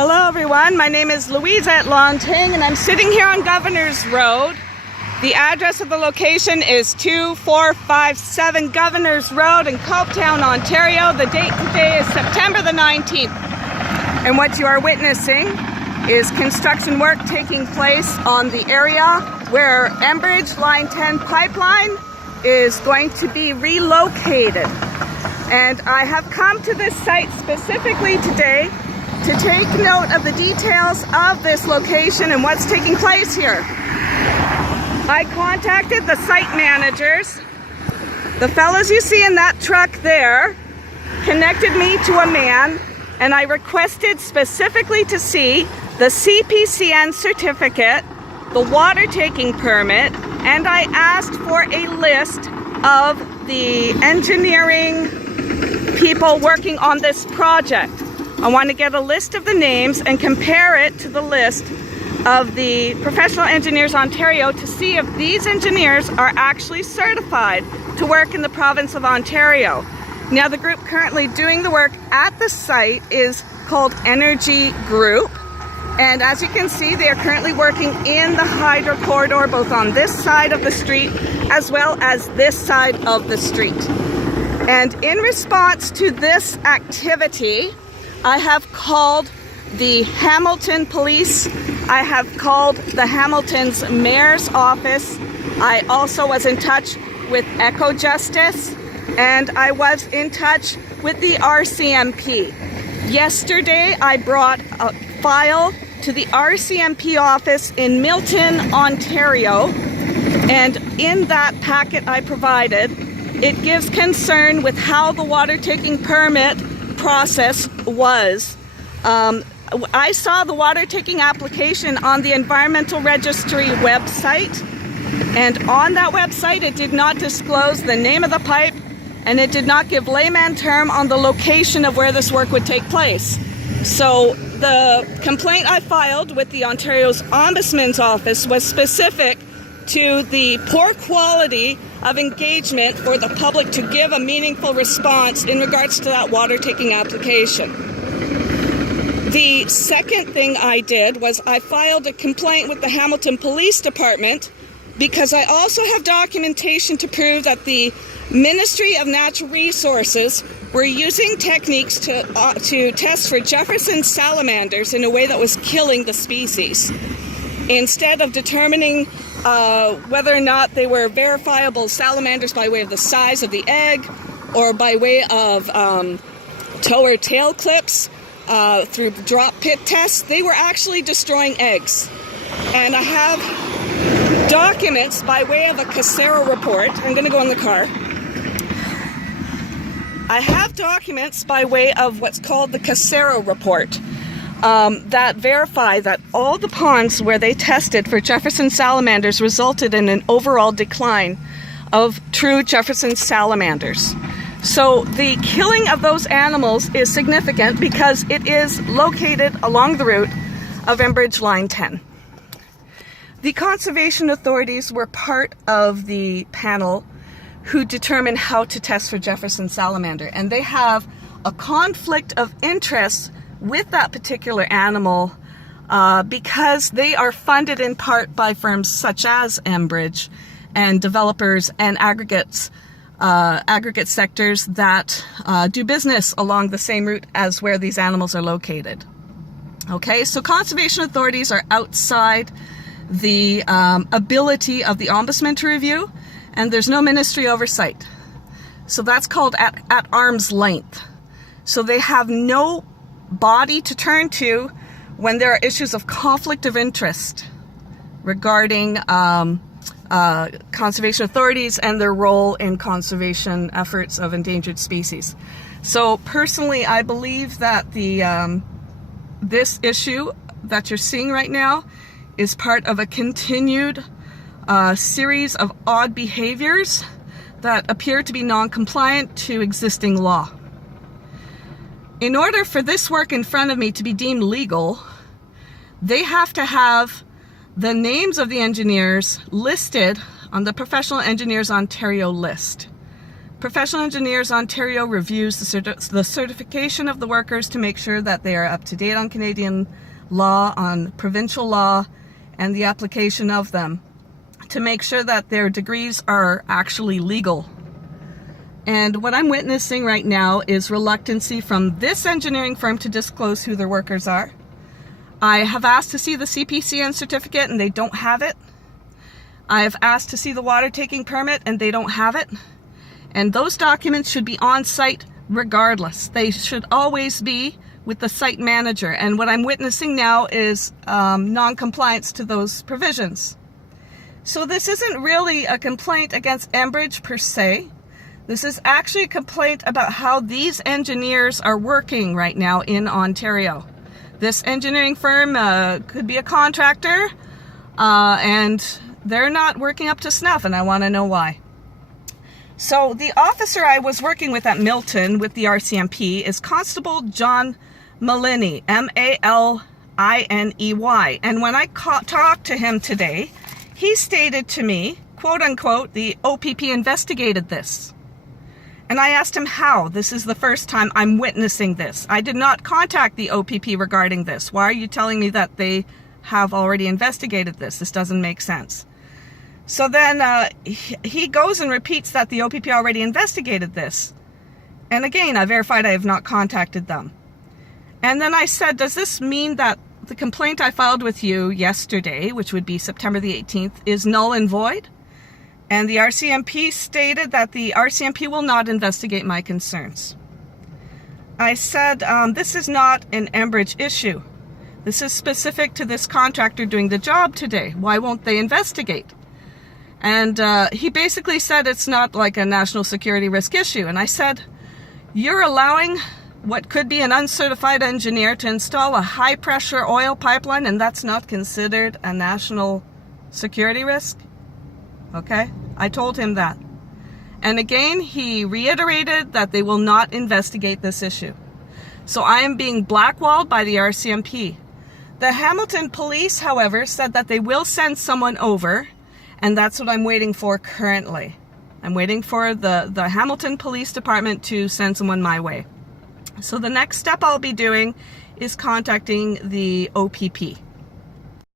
Hello everyone, my name is Louisette Lonting and I'm sitting here on Governor's Road. The address of the location is 2457 Governor's Road in Copetown, Ontario. The date today is September the 19th. And what you are witnessing is construction work taking place on the area where Enbridge Line 10 pipeline is going to be relocated. And I have come to this site specifically today to take note of the details of this location and what's taking place here. I contacted the site managers. The fellows you see in that truck there connected me to a man, and I requested specifically to see the CPCN certificate, the water taking permit, and I asked for a list of the engineering people working on this project. I want to get a list of the names and compare it to the list of the Professional Engineers Ontario to see if these engineers are actually certified to work in the province of Ontario. Now, the group currently doing the work at the site is called Energy Group, and as you can see, they are currently working in the hydro corridor, both on this side of the street as well as this side of the street. And in response to this activity, I have called the Hamilton Police. I have called the Hamilton's Mayor's office. I also was in touch with Eco Justice, and I was in touch with the RCMP. Yesterday, I brought a file to the RCMP office in Milton, Ontario, and in that packet I provided, it gives concern with how the water taking permit process was. I saw the water taking application on the Environmental Registry website, and on that website it did not disclose the name of the pipe, and it did not give layman term on the location of where this work would take place. So the complaint I filed with the Ontario's Ombudsman's office was specific to the poor quality of engagement for the public to give a meaningful response in regards to that water taking application. The second thing I did was I filed a complaint with the Hamilton Police Department because I also have documentation to prove that the Ministry of Natural Resources were using techniques to test for Jefferson salamanders in a way that was killing the species. Instead of determining whether or not they were verifiable salamanders by way of the size of the egg or by way of toe or tail clips through drop pit tests, they were actually destroying eggs. And I have documents by way of a Casero report. I'm going to go in the car. I have documents by way of what's called the Casero report that verify that all the ponds where they tested for Jefferson salamanders resulted in an overall decline of true Jefferson salamanders. So the killing of those animals is significant because it is located along the route of Enbridge Line 10. The conservation authorities were part of the panel who determined how to test for Jefferson salamander, and they have a conflict of interest with that particular animal because they are funded in part by firms such as Enbridge and developers and aggregate sectors that do business along the same route as where these animals are located. Okay, so conservation authorities are outside the ability of the Ombudsman to review, and there's no ministry oversight. So that's called at arm's length. So they have no body to turn to when there are issues of conflict of interest regarding conservation authorities and their role in conservation efforts of endangered species. So personally, I believe that this issue that you're seeing right now is part of a continued series of odd behaviors that appear to be non-compliant to existing law. In order for this work in front of me to be deemed legal, they have to have the names of the engineers listed on the Professional Engineers Ontario list. Professional Engineers Ontario reviews the certification of the workers to make sure that they are up to date on Canadian law, on provincial law, and the application of them, to make sure that their degrees are actually legal. And what I'm witnessing right now is reluctancy from this engineering firm to disclose who their workers are. I have asked to see the CPCN certificate and they don't have it. I've asked to see the water taking permit and they don't have it. And those documents should be on site regardless. They should always be with the site manager. And what I'm witnessing now is non-compliance to those provisions. So this isn't really a complaint against Enbridge per se. This is actually a complaint about how these engineers are working right now in Ontario. This engineering firm could be a contractor, and they're not working up to snuff, and I want to know why. So the officer I was working with at Milton with the RCMP is Constable John Malini, Maliney. And when I talked to him today, he stated to me, quote unquote, the OPP investigated this. And I asked him how. This is the first time I'm witnessing this. I did not contact the OPP regarding this. Why are you telling me that they have already investigated this? This doesn't make sense. So then he goes and repeats that the OPP already investigated this. And again, I verified I have not contacted them. And then I said, does this mean that the complaint I filed with you yesterday, which would be September the 18th, is null and void? And the RCMP stated that the RCMP will not investigate my concerns. I said, this is not an Enbridge issue. This is specific to this contractor doing the job today. Why won't they investigate? And he basically said it's not like a national security risk issue. And I said, you're allowing what could be an uncertified engineer to install a high-pressure oil pipeline, and that's not considered a national security risk? Okay, I told him that. And again, he reiterated that they will not investigate this issue. So I am being blackballed by the RCMP. The Hamilton police, however, said that they will send someone over, and that's what I'm waiting for currently. I'm waiting for the Hamilton Police Department to send someone my way. So the next step I'll be doing is contacting the OPP.